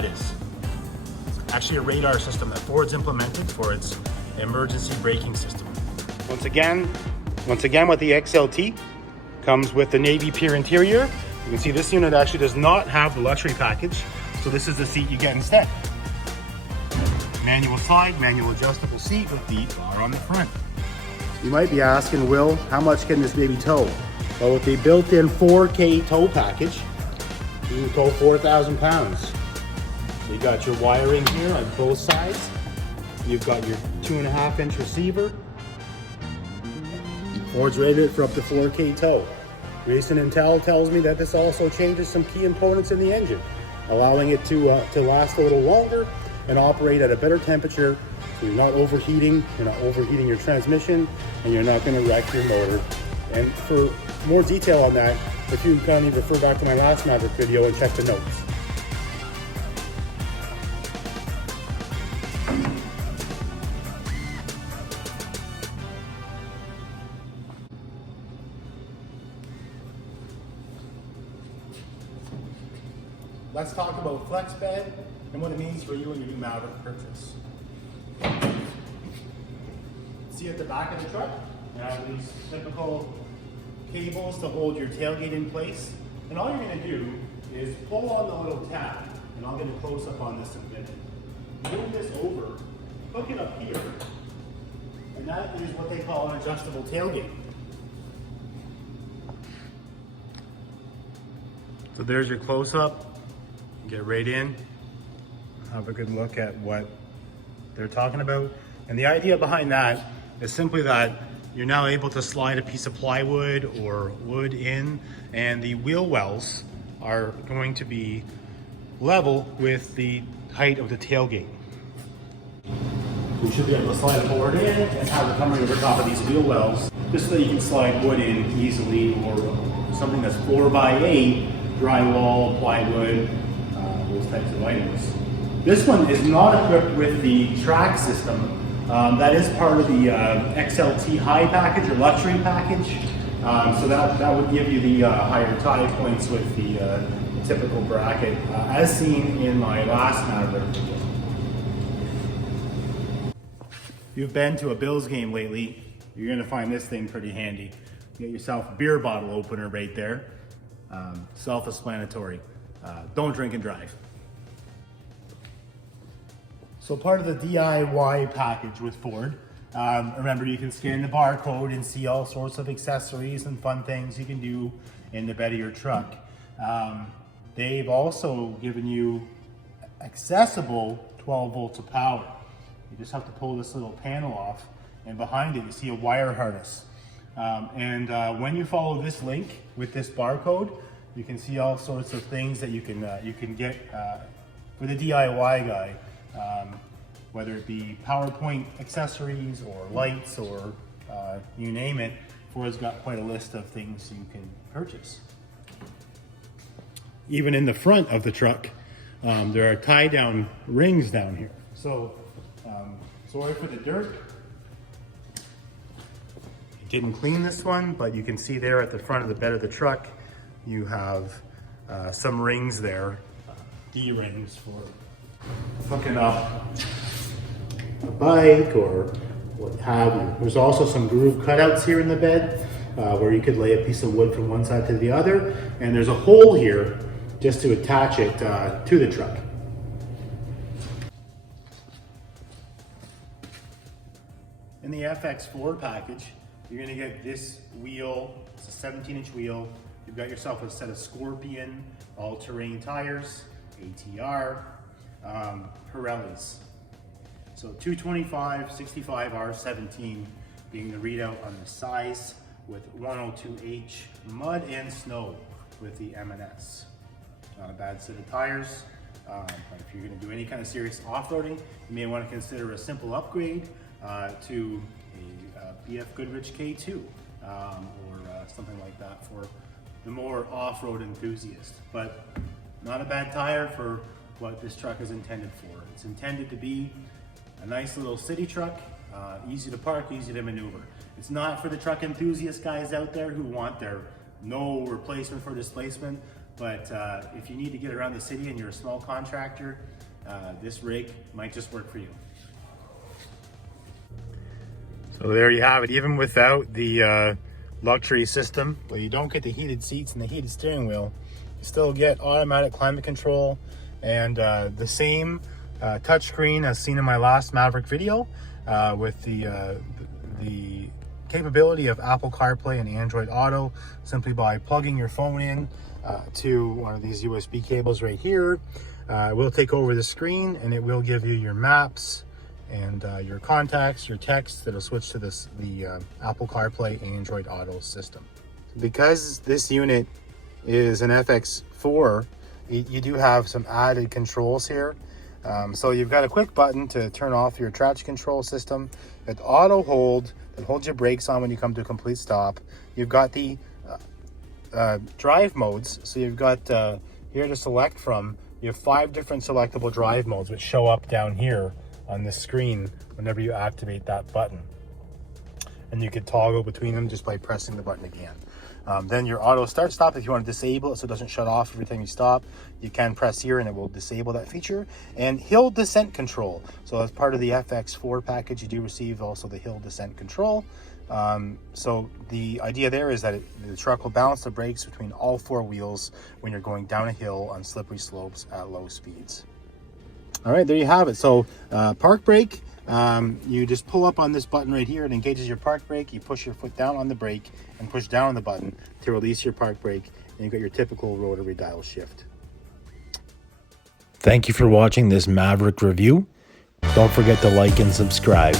that is. It's actually a radar system that Ford's implemented for its emergency braking system. Once again with the XLT, comes with the navy pure interior. You can see this unit actually does not have the luxury package, so this is the seat you get instead. Manual slide, manual adjustable seat with the bar on the front. You might be asking, Will, how much can this baby tow? Well, with the built-in 4K tow package, you can tow 4,000 pounds. You got your wiring here on both sides. You've got your 2.5-inch receiver. Ford's rated it for up to 4K tow. Recent intel tells me that this also changes some key components in the engine, allowing it to last a little longer and operate at a better temperature. So you're not overheating your transmission, and you're not going to wreck your motor. And for more detail on that, if you can kindly refer back to my last Maverick video and check the notes. Let's talk about flex bed and what it means for you and your new Maverick purchase. See at the back of the truck, you have these typical cables to hold your tailgate in place. And all you're going to do is pull on the little tab, and I'll get a close up on this in a minute. Move this over, hook it up here, and that is what they call an adjustable tailgate. So there's your close up. Get right in, have a good look at what they're talking about. And the idea behind that is simply that you're now able to slide a piece of plywood or wood in, and the wheel wells are going to be level with the height of the tailgate. We should be able to slide a board in and have it come right over top of these wheel wells, just so you can slide wood in easily, or something that's 4x8, drywall, plywood, those types of items. This one is not equipped with the track system. That is part of the XLT high package or luxury package. So that would give you the higher tie points with the typical bracket, as seen in my last Maverick video. If you've been to a Bills game lately, you're gonna find this thing pretty handy. You get yourself a beer bottle opener right there. Self-explanatory. Don't drink and drive. So part of the DIY package with Ford, remember you can scan the barcode and see all sorts of accessories and fun things you can do in the bed of your truck. They've also given you accessible 12 volts of power. You just have to pull this little panel off, and behind it you see a wire harness. When you follow this link with this barcode, you can see all sorts of things that you can get for the DIY guy, whether it be PowerPoint accessories or lights or you name it. Ford's got quite a list of things you can purchase. Even in the front of the truck, there are tie-down rings down here. So, sorry for the dirt. Didn't clean this one, but you can see there at the front of the bed of the truck, you have some rings there, D-rings for hooking up a bike or what have you. There's also some groove cutouts here in the bed where you could lay a piece of wood from one side to the other, and there's a hole here just to attach it to the truck. In the FX4 package, you're gonna get this wheel. It's a 17-inch wheel. You've got yourself a set of Scorpion all-terrain tires, ATR, Pirellis. So 225, 65, R17 being the readout on the size, with 102H mud and snow with the M&S. Not a bad set of tires. But if you're going to do any kind of serious off-roading, you may want to consider a simple upgrade to a BF Goodrich K2 or something like that for the more off-road enthusiast. But not a bad tire for what this truck is intended for. It's intended to be a nice little city truck, easy to park, easy to maneuver. It's not for the truck enthusiast guys out there who want their no replacement for displacement. But if you need to get around the city and you're a small contractor, this rig might just work for you. So there you have it. Even without the luxury system, where you don't get the heated seats and the heated steering wheel, you still get automatic climate control and the same touchscreen as seen in my last Maverick video, with the capability of Apple CarPlay and Android Auto, simply by plugging your phone in to one of these USB cables right here. It will take over the screen and it will give you your maps and your contacts, your texts. That'll switch to the Apple CarPlay Android Auto system. Because this unit is an FX4, you do have some added controls here. So you've got a quick button to turn off your traction control system. With auto hold, that holds your brakes on when you come to a complete stop. You've got the drive modes. So you've got here to select from. You have 5 different selectable drive modes, which show up down here on the screen whenever you activate that button. And you could toggle between them just by pressing the button again. Then your auto start stop, if you want to disable it so it doesn't shut off every time you stop, you can press here and it will disable that feature. And hill descent control. So as part of the FX4 package, you do receive also the hill descent control. So the idea there is that the truck will balance the brakes between all 4 wheels when you're going down a hill on slippery slopes at low speeds. All right, there you have it. So park brake, you just pull up on this button right here. It engages your park brake. You push your foot down on the brake and push down on the button to release your park brake. And you've got your typical rotary dial shift. Thank you for watching this Maverick review. Don't forget to like and subscribe.